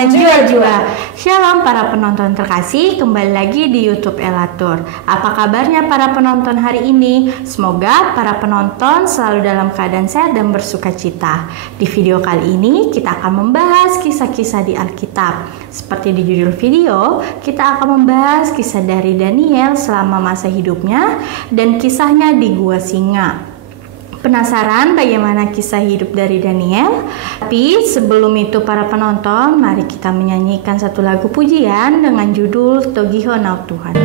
dengan jiwa-jiwa. Shalom para penonton terkasih, kembali lagi di YouTube Elatur. Apa kabarnya para penonton hari ini? Semoga para penonton selalu dalam keadaan sehat dan bersukacita. Di video kali ini kita akan membahas kisah-kisah di Alkitab. Seperti di judul video, kita akan membahas kisah dari Daniel selama masa hidupnya dan kisahnya di Gua Singa. Penasaran bagaimana kisah hidup dari Daniel? Tapi sebelum itu para penonton, mari kita menyanyikan satu lagu pujian dengan judul Togiho Naut Tuhan.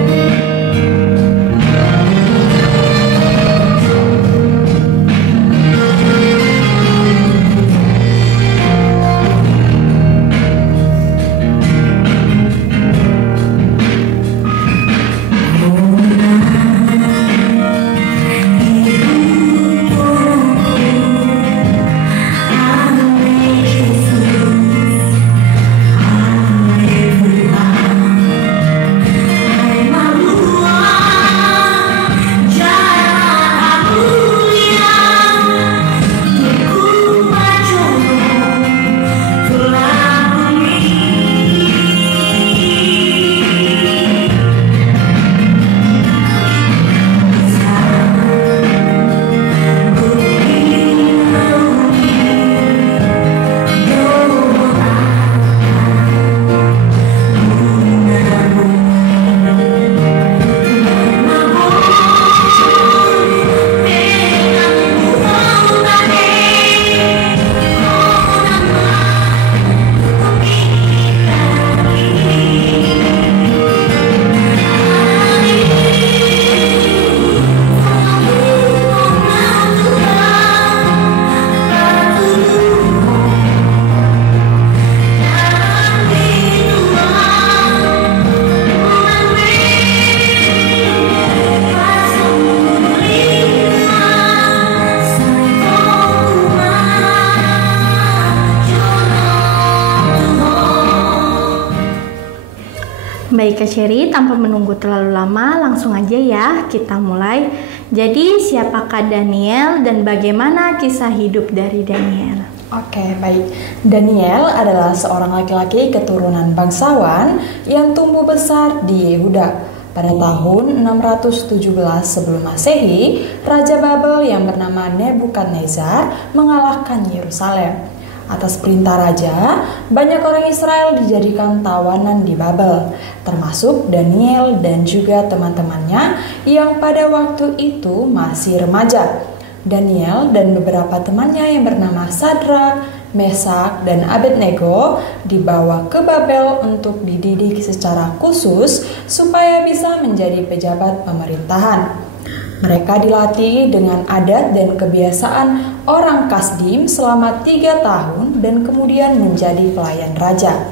Baik Kak Cherry, tanpa menunggu terlalu lama, langsung aja ya kita mulai. Jadi siapakah Daniel dan bagaimana kisah hidup dari Daniel? Oke, baik. Daniel adalah seorang laki-laki keturunan bangsawan yang tumbuh besar di Yehuda. Pada tahun 617 sebelum Masehi, Raja Babel yang bernama Nebukadnezar mengalahkan Yerusalem. Atas perintah raja, banyak orang Israel dijadikan tawanan di Babel, termasuk Daniel dan juga teman-temannya yang pada waktu itu masih remaja. Daniel dan beberapa temannya yang bernama Sadrak, Mesak, dan Abednego dibawa ke Babel untuk dididik secara khusus supaya bisa menjadi pejabat pemerintahan. Mereka dilatih dengan adat dan kebiasaan orang Kasdim selama 3 tahun dan kemudian menjadi pelayan raja.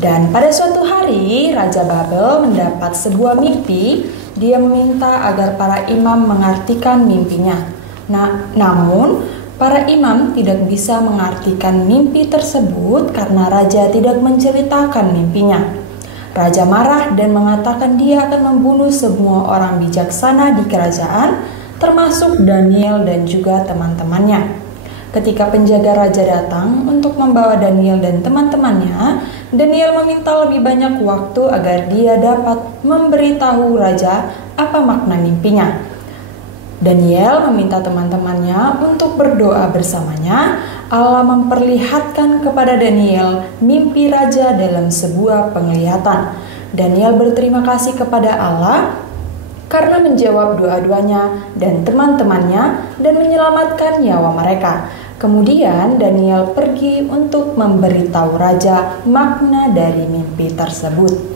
Dan pada suatu hari, Raja Babel mendapat sebuah mimpi. Dia meminta agar para imam mengartikan mimpinya. Namun, para imam tidak bisa mengartikan mimpi tersebut karena raja tidak menceritakan mimpinya. Raja marah dan mengatakan dia akan membunuh semua orang bijaksana di kerajaan, termasuk Daniel dan juga teman-temannya. Ketika penjaga raja datang untuk membawa Daniel dan teman-temannya, Daniel meminta lebih banyak waktu agar dia dapat memberitahu raja apa makna mimpinya. Daniel meminta teman-temannya untuk berdoa bersamanya. Allah memperlihatkan kepada Daniel mimpi raja dalam sebuah penglihatan. Daniel berterima kasih kepada Allah karena menjawab doa-doanya dan teman-temannya dan menyelamatkan nyawa mereka. Kemudian Daniel pergi untuk memberitahu raja makna dari mimpi tersebut.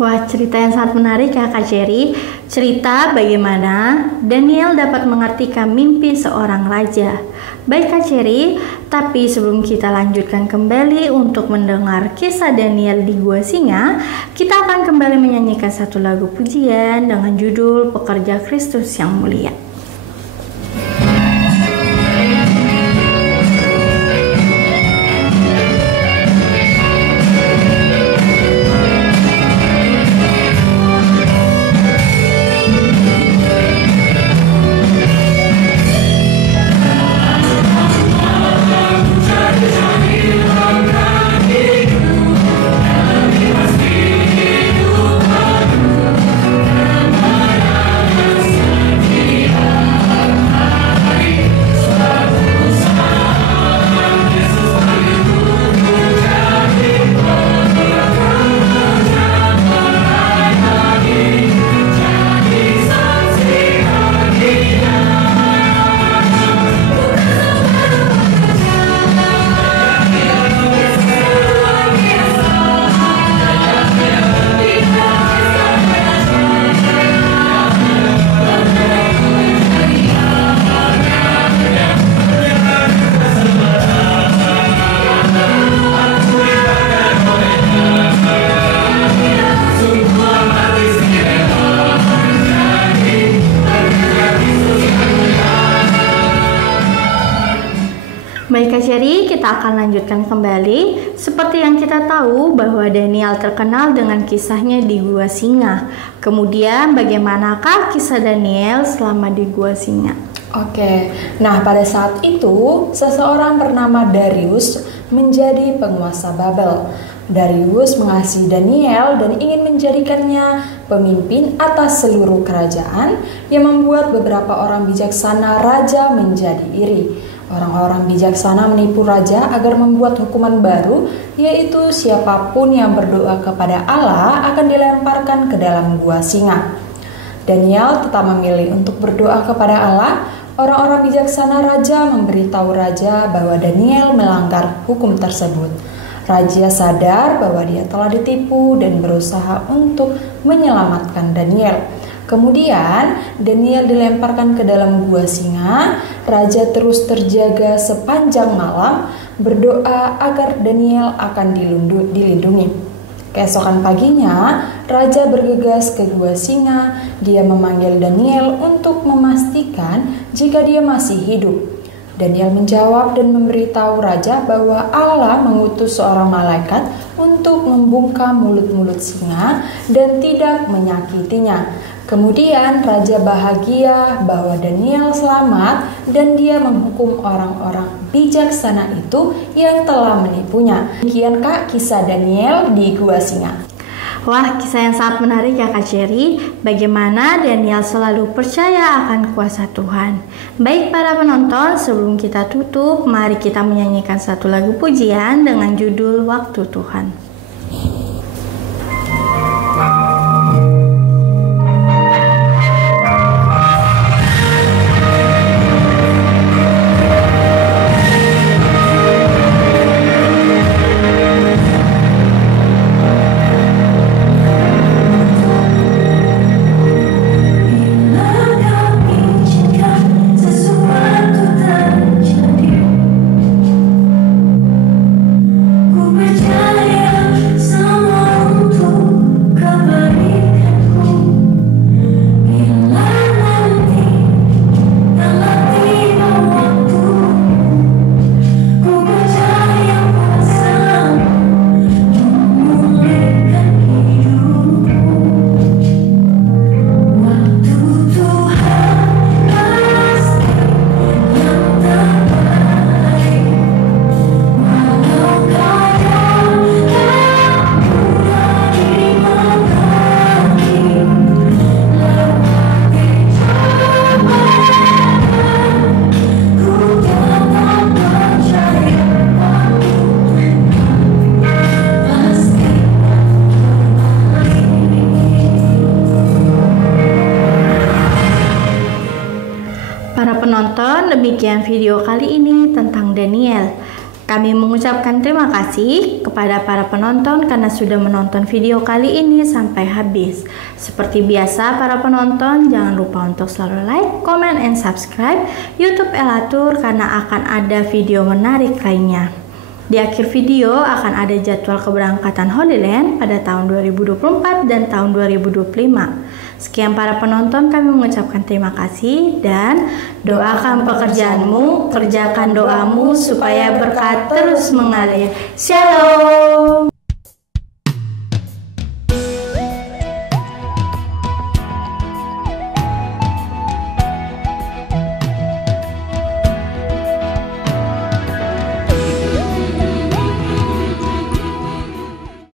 Wah, cerita yang sangat menarik ya Kak Cherry. Cerita bagaimana Daniel dapat mengartikan mimpi seorang raja. Baik Kak Cherry, tapi sebelum kita lanjutkan kembali untuk mendengar kisah Daniel di Gua Singa, kita akan kembali menyanyikan satu lagu pujian dengan judul Pekerja Kristus yang Mulia. Kak Cherry, kita akan lanjutkan kembali. Seperti yang kita tahu bahwa Daniel terkenal dengan kisahnya di Gua Singa. Kemudian bagaimanakah kisah Daniel selama di Gua Singa? Oke, nah pada saat itu seseorang bernama Darius menjadi penguasa Babel. Darius mengasihi Daniel dan ingin menjadikannya pemimpin atas seluruh kerajaan, yang membuat beberapa orang bijaksana raja menjadi iri. Orang-orang bijaksana menipu raja agar membuat hukuman baru, yaitu siapapun yang berdoa kepada Allah akan dilemparkan ke dalam gua singa. Daniel tetap memilih untuk berdoa kepada Allah. Orang-orang bijaksana raja memberitahu raja bahwa Daniel melanggar hukum tersebut. Raja sadar bahwa dia telah ditipu dan berusaha untuk menyelamatkan Daniel. Kemudian Daniel dilemparkan ke dalam gua singa. Raja terus terjaga sepanjang malam, berdoa agar Daniel akan dilindungi. Keesokan paginya, raja bergegas ke gua singa. Dia memanggil Daniel untuk memastikan jika dia masih hidup. Daniel menjawab dan memberitahu raja bahwa Allah mengutus seorang malaikat untuk membungkam mulut-mulut singa dan tidak menyakitinya. Kemudian raja bahagia bahwa Daniel selamat dan dia menghukum orang-orang bijaksana itu yang telah menipunya. Demikian Kak kisah Daniel di Gua Singa. Wah, kisah yang sangat menarik ya Kak Cherry. Bagaimana Daniel selalu percaya akan kuasa Tuhan. Baik para penonton, sebelum kita tutup, mari kita menyanyikan satu lagu pujian dengan judul Waktu Tuhan. Penonton, demikian video kali ini tentang Daniel. Kami mengucapkan terima kasih kepada para penonton karena sudah menonton video kali ini sampai habis. Seperti biasa para penonton, jangan lupa untuk selalu like, comment, and subscribe YouTube Elatur karena akan ada video menarik lainnya. Di akhir video akan ada jadwal keberangkatan Holy Land pada tahun 2024 dan tahun 2025. Sekian para penonton, kami mengucapkan terima kasih dan doakan pekerjaanmu, kerjakan doamu supaya berkat terus mengalir. Shalom.